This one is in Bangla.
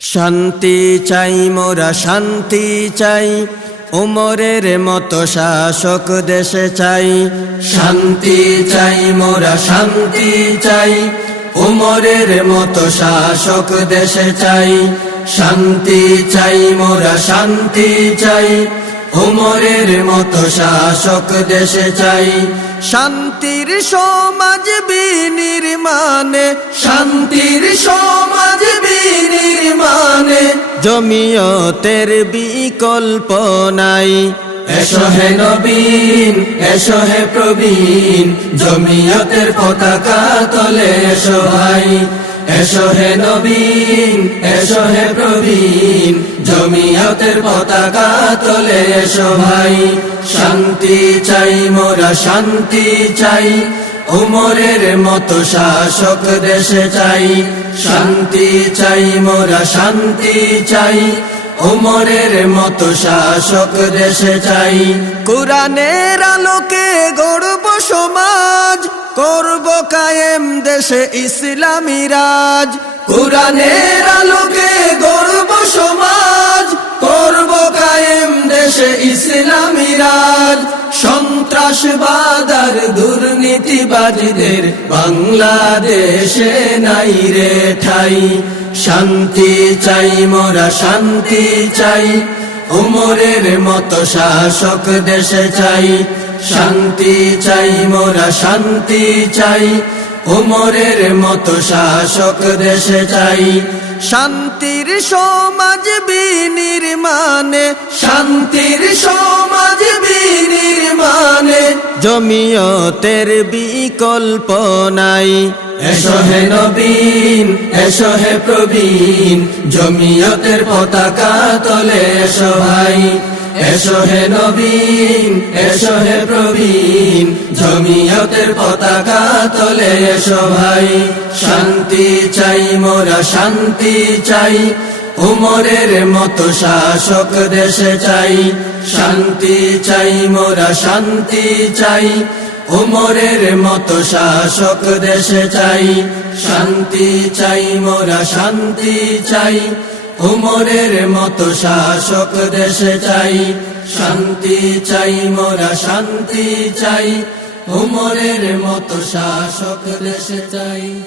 শান্তি চাই, মোরা শান্তি চাই উমরের মতো শাসক দেশে চাই। শান্তি চাই, মোরা শান্তি চাই উমরের মতো শাসক দেশে চাই। শান্তি চাই, মোরা শান্তি চাই উমরের মতো শাসক দেশে চাই। শান্তির সমাজ বিনির্মাণে শান্তির জমিয়তের বিকল্প নাই। এসো হে নবীন, এসো হে প্রবীণ, জমিয়তের পতাকা তলে এসো ভাই। এসো হে নবীন, এসো হে প্রবীণ, জমিয়তের পতাকা তলে এসো ভাই। শান্তি চাই, মোরা শান্তি চাই। উমরের মতো শাসক দেশে চাই। শান্তি চাই, মোরা শান্তি চাই। উমরের মতো শাসক দেশে চাই। কোরআনের আলোকে গড়ব সমাজ, করব কায়েম দেশে ইসলামী রাজ। কোরআনের আলোকে গড়ব আর দুর্নীতিবাজদের বাংলাদেশে নাই রে ঠাই। শান্তি চাই, মোরা শান্তি চাই। উমরের মতো শাসক দেশে চাই। শান্তি চাই, মোরা শান্তি চাই। উমরের মতো শাসক দেশে চাই। শান্তির সমাজ বিনির্মাণে, শান্তির সমাজ জমিয়তের বিকল্প নাই। এসো হে নবীন, এসো হে প্রবীণ, জমিয়তের পতাকা তলে এসো ভাই। এসো হে নবীন, এসো হে প্রবীণ, জমিয়তের পতাকা তলে এসো ভাই। শান্তি চাই, মোরা শান্তি চাই উমরের মতো শাসক দেশে চাই। শান্তি চাই, মোরা শান্তি চাই। উমরের মতো শাসক দেশে চাই। শান্তি চাই, মোরা শান্তি চাই। উমরের মতো শাসক দেশে চাই। শান্তি চাই, মোরা শান্তি চাই। উমরের মতো শাসক দেশে চাই।